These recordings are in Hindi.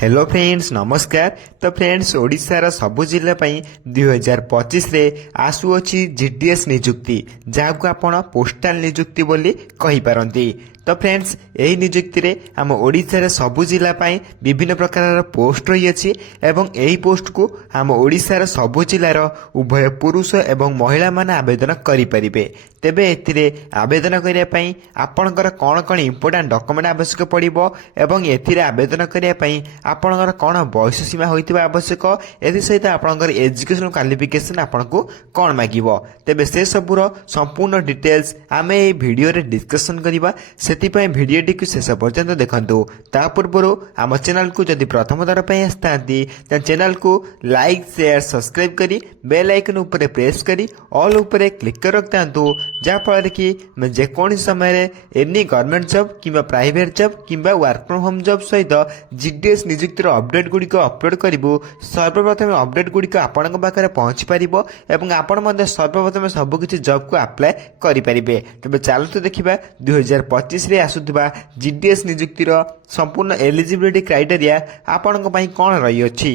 हेलो फ्रेंड्स नमस्कार। तो फ्रेंड्स ओडिशार सबु जिला 2025 रे आसुअछि जीडीएस नियुक्ति जहां आपण पोस्टाल नियुक्ति बोली कहि पारंती। तो फ्रेंड्स यही नियुक्ति रे आम ओडिशार सबु जिला विभिन्न प्रकार पोस्ट रही अछि एवं यही पोस्ट को आम ओडिशार सबु जिलार उभय पुरुष एवं महिला माने आवेदन करि परिबे। तेबे एथिरे आवेदन करिया पई आपणकर कोन कोन इंपोर्टेंट डॉक्यूमेंट आवश्यक पड़िबो एवं एथिरे आवेदन करिया पई आपणकर कोन बयस सीमा होइतिबा आवश्यक एथि सहित आपणकर एजुकेशनल क्वालिफिकेशन आपनको कोन मागिबो। तेबे से सबुर संपूर्ण डिटेल्स आमे ए वीडियो रे डिस्कशन करिबा। सेतिपई वीडियोटी को शेष पर्यंत देखंतु। ता पूर्वरु आम चैनल को जदि प्रथम थर पई आस्तांती त चैनल को लाइक शेयर सब्सक्राइब करी बेल आइकन ऊपर प्रेस करी ऑल ऊपर क्लिक कर रखतांतु जा फल कि जेकोनी समय रे एनी गवर्नमेंट जॉब किबा प्राइवेट जॉब किबा वर्क फ्रॉम होम जॉब सहित जीडीएस नियुक्तिर अपडेट गुड़िक अपलोड करिवु। सर्वप्रथम अपडेट गुड़िक आपनक पाखरे पहुंची परिबो एवं आपण मध्ये सर्वप्रथम सब किछि जॉब को अप्लाई करि परिबे। तबे चलतु देखिबा 2025 रे आसुथिबा जीडीएस नियुक्तिर संपूर्ण एलिजिबिलिटी क्राइटेरिया आपनक पई कोन रही अछि।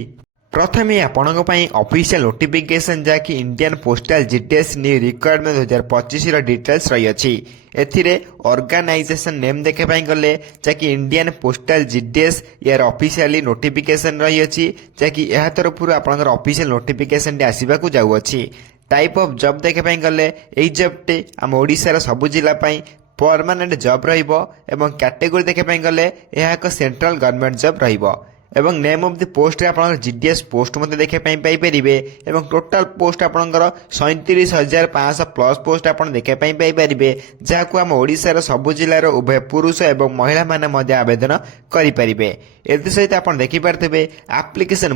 प्रथमे आपनक पई ऑफिशियल नोटिफिकेशन जाकि Indian postal GDS new requirement 2025 रो डिटेल्स रही अछि। एथिरे ऑर्गेनाइजेशन नेम देखे पाई गले जाकि इंडियन पोस्टल जीडीएस यार ऑफिशियली नोटिफिकेशन रही अछि जाकि एहा तरफरु आपनकर ऑफिशियल नोटिफिकेशन टे आसीबा को जाउ अछि। टाइप ऑफ जॉब देखे पाई गले एई जॉब टे हम ओडिसा रो सब जिला पई परमानेंट जॉब रहिबो एवं कैटेगरी देखे पाई गले एहा एक सेंट्रल गवर्नमेंट जॉब रहिबो एवं नेम ऑफ द पोस्ट रे आपन जीडीएस पोस्ट मते देखे पाई परिबे एवं टोटल पोस्ट आपनकर 37,500 प्लस पोस्ट आपन देखे पाई परिबे जाको हम ओडिसा रो सब जिल्ला रो उभय पुरुष एवं महिला माने मध्ये आवेदन करि परिबे। एति सहित आपन देखि पारथिबे एप्लिकेशन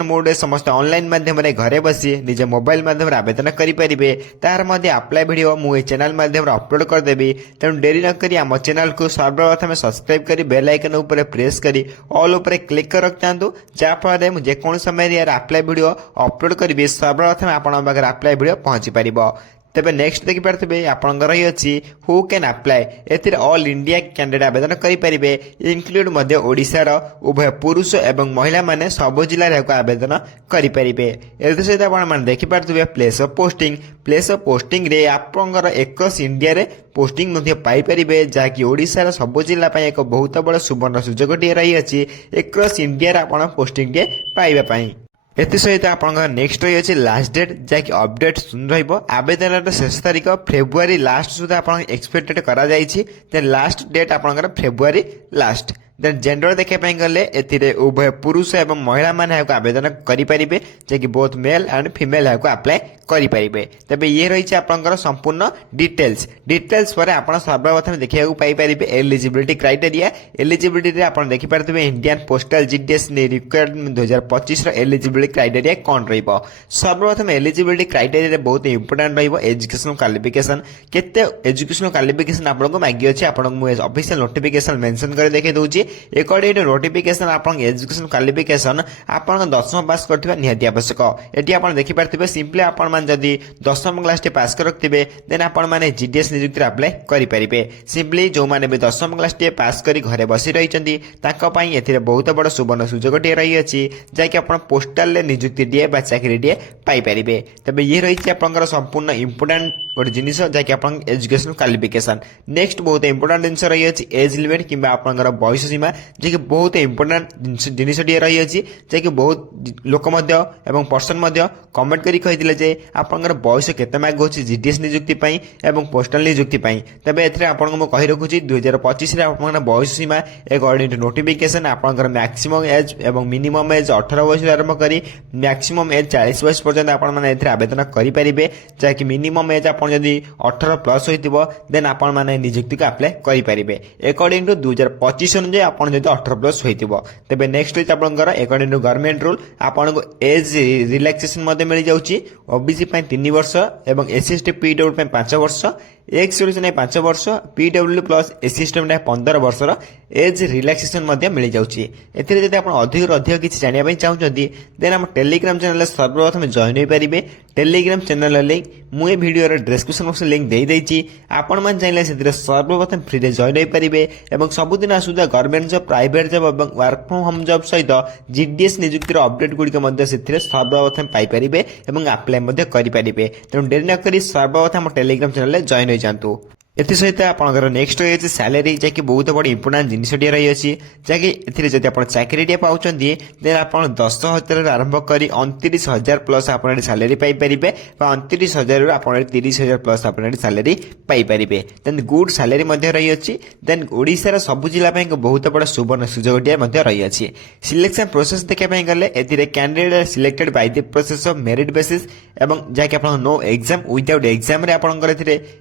मोड रे समस्त ऑनलाइन माध्यम रे घरे बसी निज मोबाइल माध्यम रे आवेदन करि परिबे। तार मध्ये अप्लाई वीडियो मु ए चैनल माध्यम रे अपलोड कर देबी। तेनु देरी न करी हम चैनल को सर्वप्रथम सब्सक्राइब करी बेल आइकन ऊपर प्रेस करी ऑल ऊपर क्लिक कर रखतांतु जा फल जे कोन समय यार अप्लाई वीडियो अपलोड करी सर्वप्रथम आपण पाखरे अप्लाई वीडियो पहुंची परिबो। तेबे नेक्स्ट देखि पारथिबे आपनकर रही अछि हु कैन अप्लाई। एथिरे ऑल इंडिया कैंडिडेट आवेदन करि परिबे इंक्लूड मध्ये ओडिसा रो उभय पुरुष एवं महिला माने सब जिल्ला रे आवेदन करि परिबे। एथि सहित आपण माने देखि पारथिबे प्लेस ऑफ पोस्टिंग रे आपनकर एकस इंडिया रे पोस्टिंग मध्ये पाई परिबे जाकि ओडिसा रो सब जिल्ला पय एक बहुत बड़ सुवर्ण सुजोग टे रही अछि एकस इंडिया रे आपण पोस्टिंग टे पाइबा पई। एति सहित आपनका नेक्स्ट रही अछि लास्ट डेट जाकि अपडेट सुन रहइबो। आवेदन शेष तारीख फेब्रुआरी लास्ट सुधा आपन एक्सपेक्टेड करा जाइछि। देन लास्ट डेट आपनकर फेब्रुआरी लास्ट। देन जेंडर देखे पाई गले एथिरे उभय पुरुष एवं महिला माने हाको आवेदन करि परिबे जेकि बोथ मेल एंड फीमेल हाको अप्लाई करि परिबे। तबे ये रहिछि आपनकर संपूर्ण डिटेल्स पर आपण सर्वप्रथम देखिया को पाई परिबे एलिजिबिलिटी क्राइटेरिया। एलिजिबिलिटी रे आपण देखि पारथिबे इंडियन पोस्टल जीडीएस ने रिक्वायरमेंट 2025 रो एलिजिबिलिटी क्राइटेरिया कोन रहइबो। सर्वप्रथम एलिजिबिलिटी क्राइटेरिया रे बहुत इंपोर्टेंट रहइबो एजुकेशनल क्वालिफिकेशन। केते एजुकेशनल क्वालिफिकेशन आपनको मागी अछि आपण मु ऑफिशियल नोटिफिकेशन मेंशन करे देखि दोछि। अकॉर्डिंग टू नोटिफिकेशन आपण एजुकेशन क्वालिफिकेशन आपण 10th पास करथिबा निहाती आवश्यक। एटी आपण देखि पारथिबे सिंपली आपण मान जदी 10th क्लास टे पास कर रखथिबे देन आपण माने जीडीएस नियुक्ति अप्लाई करि परिबे। सिंपली जो माने बे 10th क्लास टे पास करी घरे बसी रहिचंदी ताका पई एथिरे बहुत बड़ सुवर्ण सुजोग टे रही अछि जाकि आपण पोस्टल ले नियुक्ति दिए बा चाकरी दिए पाई परिबे। तबे ये रहिछि आपनकर संपूर्ण इंपोर्टेंट गोटे जिनिस जाकि आपण एजुकेशन क्वालिफिकेशन। नेक्स्ट बहुत इंपोर्टेंट जिनिस रही अछि एज लिमिट किबा आपनकर बयस सीमा जे कि बहुत इंपोर्टेंट जिनिस टे रही अछि जे कि बहुत लोक मध्य एवं पर्सन मध्य कमेंट करी कहिदिले जे आपनकर बयस केते माग होछि जीडीएस नियुक्ति पई एवं पोस्टल नियुक्ति पई। तबे एथरे आपनको म कहि रखुछि 2025 रे आपनकर बयस सीमा अकॉर्डिंग टू नोटिफिकेशन आपनकर मैक्सिमम एज एवं मिनिमम एज 18 वर्ष आरंभ करी मैक्सिमम एज 40 वर्ष पर्यंत आपण माने एथरे आवेदन करि परिबे जाकि मिनिमम एज आपण जदी 18 प्लस होइतिबो देन आपण माने नियुक्ति को अप्लाई करि परिबे अकॉर्डिंग टू 2025 अनुसार आपण जदी 18 प्लस होइतिबो। तबे नेक्स्ट होइछ आपनकर अकॉर्डिंग टू गवर्नमेंट रूल आपनको एज रिलैक्सेशन मध्ये मिल जाउची ओबीसी पय 3 वर्ष एवं एससी एसटी पीडब्ल्यू पय 5 वर्ष एक्स ओडिसी 5 वर्ष पीडब्ल्यू प्लस एससी एसटी 15 वर्षर एज रिलैक्सेशन मिल जाऊँगी। एथिरे आप अधिक अधिक किसी जानापी चाहते देन आम टेलीग्राम चैनल सर्वप्रथम जॉइन हो पारे। टेलीग्राम चैनल लिंक मुझे वीडियो डिस्क्रिप्शन बॉक्स लिंक देदेछि। आपण मैंने चाहिए से सर्वप्रथम फ्री जॉइन हो पारे और सबुदिन आसुदा गवर्नमेंट जॉब प्राइवेट जॉब और वर्क फ्रॉम होम जॉब सहित जीडीएस नियुक्तिर अपडेट गुड़िक सर्वप्रथम पाइपर और आप्लाय करेंगे। तेणु डेरी नक सर्वप्रथम टेलीग्राम चैनल जॉइन हो जातु। एसत आपंकर नेक्स्ट रही सैलरी जैक बहुत बड़ी इंपोर्टाट जिनटे रही जैकि जब आप चाकरी पाँच देन आप 10,000 आरंभ कर 29,000 प्लस आप सैलरी पाइपर 29,000 आप 30,000 प्लस आप सैलरी पाइपर। देन गुड सैलरी रही देन ओडिशार सबु जिला बहुत बड़ा सुवर्ण सुजोगटिया रही। सिलेक्शन प्रोसेस देखापी गले candidate selected by the process of merit basis एवं जैक आप no exam without exam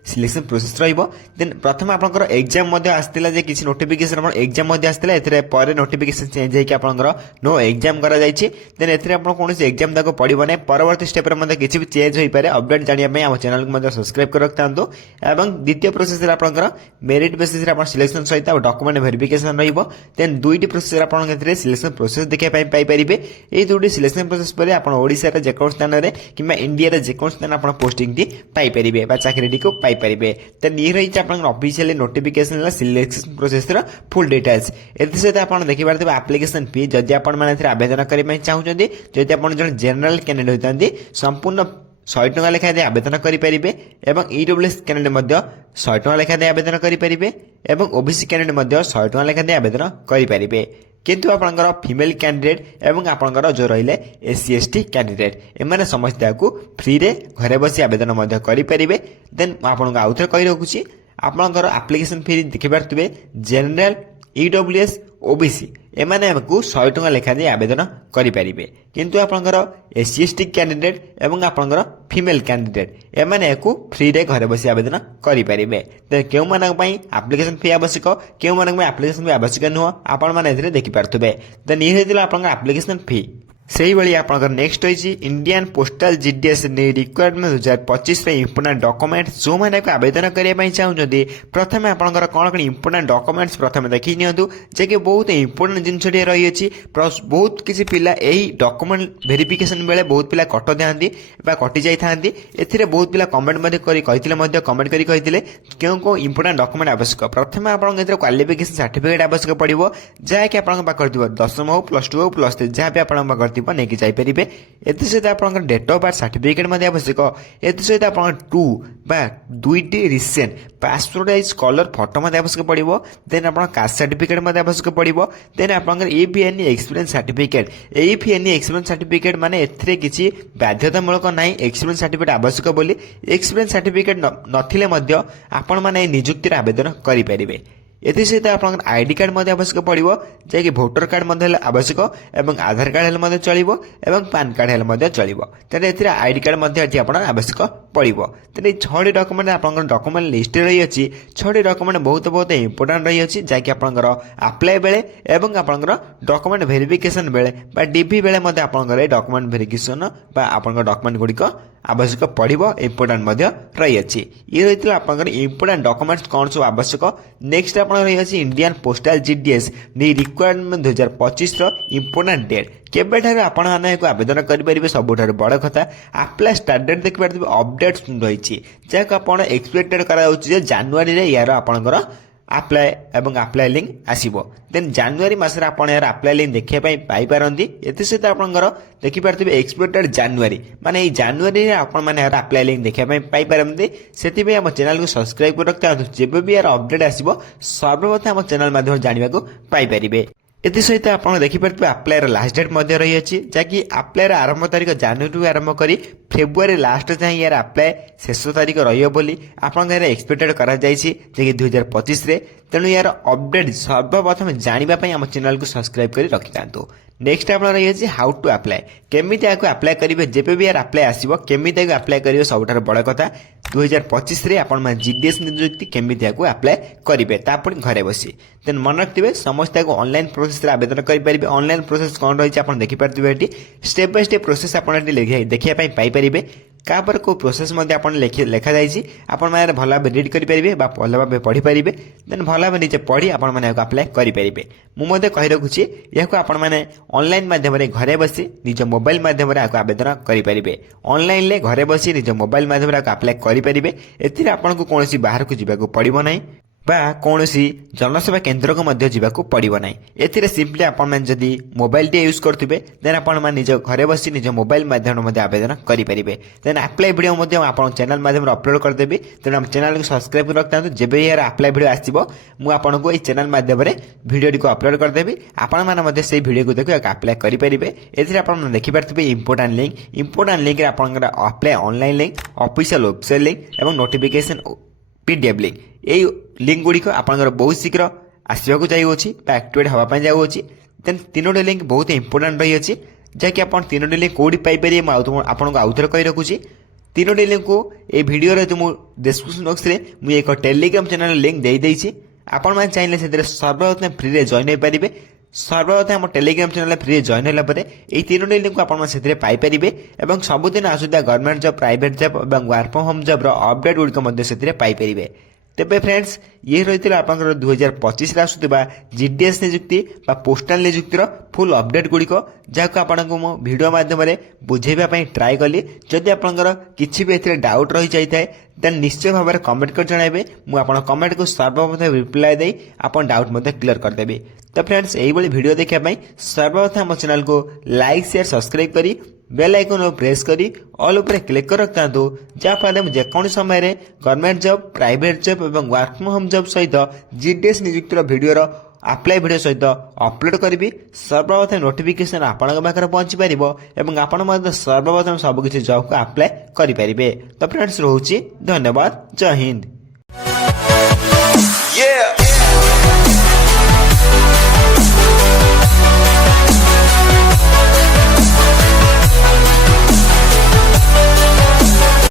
selection process रही। देन प्रथम आपनकर एग्जाम आसला जे किसी नोटिफिकेशन एग्जाम आसला पर नोटिफिकेशन चेंज होकर आपनकर नो एग्जाम करा जायछि। देन एथिरे आपन कोनोसी एग्जाम ताको पड़िबो नै। परवर्ती स्टेप रे किसी भी चेंज होई पारे अपडेट जानिया पे हम चैनल को सब्सक्राइब कर रखतांतु। एवं द्वितीय प्रोसेस रे आपनकर मेरिट बेसिस रे आपन सिलेक्शन सहित डॉक्यूमेंट वेरिफिकेशन रहइबो। देन दुईटी प्रोसेस रे आपन एथिरे सिलेक्शन प्रोसेस देखिया पाई परिबे। ए दुईटी सिलेक्शन प्रोसेस पर आपन ओडिसा रे जेको स्थान रे किबा इंडिया रे जेको स्थान आपन पोस्टिंग टी पाई परिबे बा चाकरी को पाई परिबे। देन रही official notification selection process full details. एसत आप देखिए एप्लिकेशन फी जदि आप आवेदन करने चाहते जदि आप जनरल कैंडिडेट होता संपूर्ण 100 टका लेखा दे आवेदन करेंगे और ईडब्ल्यूएस कैंडिडेट 100 टका लेखा दे आवेदन करेंगे और ओबीसी कैंडिडेट 100 टका लेखा दे आवेदन करेंगे। किंतु आपनकर फीमेल कैंडिडेट एवं आपनकर जो रहिले एससी एसटी कैंडिडेट एमाने समस्त को फ्री रे घरे बसी आवेदन करेंगे। देन आपन आउ थे कही रखुची आपनकर एप्लिकेशन फी देखि पारथुबे जनरल ईडब्ल्यूएस ओबीसी एमाने को 100 टका लेखा दे आवेदन करेंगे। किंतु आपनकर एससी एसटी कैंडिडेट एवं आपनकर फीमेल कैंडिडेट एमाने को फ्री रे घरे बसी आवेदन करेंगे। देन केउ मानक पई एप्लिकेशन फी आवश्यक केउ मानक पई एप्लिकेशन फी आवश्यक नुह आपण माने एथिरे देखि पारथुबे। देन ये हेतिला आपनकर एप्लिकेशन फी से भाई आपंकर नेक्स्ट रही Indian postal GDS requirement 2025 important document जो मैंने आवेदन करने चाहते प्रथम आपंकर कौन कौन इंपोर्टाट डॉक्यूमेंट्स प्रथम देखी नियंतु जे बहुत इंपोर्टाट जिनटे रही बहुत किसी पिला यही डॉक्यूमेंट वेरिफिकेशन बेले बहुत पिला कट जाती कटि जाती एथिरे बहुत पिला कमेंट कमेंट करी क्यों कौ इंपोर्टाट डॉक्यूमेंट आवश्यक प्रथम आप क्वालिफिकेशन सर्टिफिकेट आवश्यक पड़ो जहाँकि आप 10वीं हो +2 हो +3 जहाँ भी आप नहीं जापरेंगे। एत सहित आप डेट ऑफ बर्थ सर्टिफिकेट आवश्यक। एत सहित आप 2 बा 2टी recent passport size colour photo आवश्यक पड़ो। देन आप कास्ट सर्टिफिकेट आवश्यक पड़ो। देन आप एफएनई एक्सपीरियंस सर्टिफिकेट एफएनई एक्सपीरियंस सर्टिफिकेट माने एथिरे किसी बाध्यतामूलक नहीं एक्सपीरियंस सर्टिफिकेट आवश्यक बोली एक्सपीरियंस सर्टिफिकेट नथिले मध्य आपण माने नियुक्ति आवेदन करेंगे। एसत आप आईडी कार्ड आवश्यक पड़ो जैकि भोटर कार्ड आवश्यक और आधार कार्ड चलो और पान कार्ड चलो। तेज आईडी कार्ड आवश्यक पड़ो। तेज 6टी डॉक्यूमेंट आप डॉक्यूमेंट लिस्ट रही अच्छी 6टी डॉक्यूमेंट बहुत बहुत इंपोर्टाट रही अच्छी जैकि आपंकर अप्लाई बेले और आपंकर डॉक्यूमेंट वेरिफिकेशन बेले डीबी बेले आपंकर डॉक्यूमेंट वेरिफिकेशन डॉक्यूमेंट गुड़िक आवश्यक पड़ो इंपोर्टाट रही अच्छी। ये रही आपंकर इंपोर्टाट डॉक्यूमेंट्स कौन सब आवश्यक। नेक्स्ट आप रही Indian postal GDS requirement 2025 important date केबेठार आपण माने आवेदन करेंगे। सबुठार बड़ कथा अप्लाई स्टार्ट डेट देखिए अपडेट रही जहाँ आप एक्सपेक्टेड कर जानुरी यार आपंकर अप्लाई एवं अप्लाई लिंक आसीबो। देन जनवरी मासरे आपण यार अप्लाई लिंक देखिया पाई पारंती। एते सहित आपनकर देखि पारथिबे एक्सपेक्टेड जनवरी माने ई जनवरी रे आपण माने यार अप्लाई लिंक देखिया पाई पारंती। सेति पे हम चैनल को सब्सक्राइब कर रखता जेबे भी यार अपडेट आसीबो सर्वप्रथम हम चैनल माध्यम जानिबा को पाई परिबे। एति सहित आप देखिपे अप्लाई लास्ट डेट रही अच्छी जहाँकि अप्लाई आरंभ तारीख जनवरी आरंभ कर फेब्रुआरी लास्ट जाए यार अप्लाई शेष तारीख रही आपन एक्सपेक्टेड कर 2025 तेणु यार अपडेट सर्वप्रथम जानापी आम चैनल को सब्सक्राइब कर रखि था। नेक्स्ट आप रही हाउ टू अप्लाई केमी अप्लाई करेंगे जब भी यार अप्लाई आसो केमी अप्लाई करेंगे सबुठार बड़ कथा 2025 आपण जीडीएस नियुक्ति केमी अप्लाई करेंगे तापर घरे बसी। देन मन रखिए समस्त ऑनलाइन प्रोसेस आवेदन करेंगे। ऑनलाइन प्रोसेस कौन रही है देखिपारे स्टेप बाय स्टेप प्रोसेस आप देखिए पाई कापर को प्रोसेस मध्य आपण लेखा जाइछि आपण माने भल भाबे रीड करि परिबे बा भल भाबे पढि परिबे देन भल भाबे निजे पढि आपण माने अप्लाई करि परिबे मु मध्य कहि रखुछि याको आपण माने ऑनलाइन माध्यम रे घरे बसी निज मोबाइल माध्यम रे आवेदन करि परिबे ऑनलाइन ले घरे बसी निज मोबाइल माध्यम रे अप्लाई करि परिबे एथिरे आपण को कोनोसी बाहर को जिबाको पड़िबो नै बा कौनसी जनसेवा केन्द्र को मध्य जीवाकू पड़िबो नै एथिरे सिंपली आपण माने जदी मोबाइल टे यूज करथिबे देन आपण माने निज घरे बसी निज मोबाइल माध्यम मध्ये आवेदन करि परिबे देन अप्लाई वीडियो मध्ये आपण चैनल माध्यम रे अपलोड कर देबी तेन हम चैनल को सब्सक्राइब कर रखतांतु जेबे यार अप्लाई वीडियो आसीबो मु आपण को ए चैनल माध्यम रे वीडियो को अपलोड कर देबी आपण माने मध्ये से वीडियो को देखि अप्लाई करि परिबे एथिरे आपण देखि पारथिबे इंपोर्टेंट लिंक रे आपण apply online link official website link एवं नोटिफिकेशन पीडीएफ लिंक यही लिंक गुड़िक आपंकर बहुत शीघ्र आसवाक जाऊँगी एक्टिवेट हाँपाई जाऊँगी देन तीनोटी लिंक बहुत इंपोर्टाट रही है जहाँकि आप तीनोटी लिंक कौटी पाइपर आपको आउ थे कही रखुच्छी तीनोटी लिंक को ये वीडियो डिस्क्रिप्शन बॉक्स में मुझे एक टेलीग्राम चैनल लिंक दे देती आपण मैंने चाहिए से सर्वप्रथम फ्री में जॉइन हो पारे सर्वप्रथम आम टेलीग्राम चैनल फ्री जॉइन होगापर ये तीनोटी लिंक को आपरे पाइपर और सबुदिन आसुदा गवर्नमेंट जॉब प्राइवेट जॉब और work from home job update गुड़िक पाइपर तेबे फ्रेंड्स ये रही आपंकर 2025 आसुवा जीडीएस नियुक्ति बा पोस्टाल नियुक्तिर फुल अपडेट गुड़िक जहाँ आपको मो वीडियो माध्यम बुझेवाई ट्राए कली जदि आपंकर किसी भी एथिरे डाउट रही जाए देन निश्चय भाव में कमेंट कर जणाइबे मु आपन कमेंट को सर्वप्रथम रिप्लाई दे आपन डाउट मते क्लियर कर देबे। तो फ्रेंड्स एही बड़ी वीडियो देखिया पई सर्वप्रथम हम चैनल को लाइक शेयर सब्सक्राइब करी बेल आइकन प्रेस करी ऑल ऊपर क्लिक कर रखतांतु जा फले जे कोन समय रे गवर्नमेंट जॉब प्राइवेट जॉब एवं वर्क फ्रॉम होम जॉब सहित जीडीएस नियुक्तिर वीडियो रो अप्लाई वीडियो सहित अपलोड करी सर्वप्रथम नोटिफिकेशन आपन पाखरे पहुंची परिबो एवं आपन मध्ये सर्वप्रथम सब किछि जॉब को अप्लाई करि परिबे। तो फ्रेंड्स रहूची धन्यवाद जय हिंद।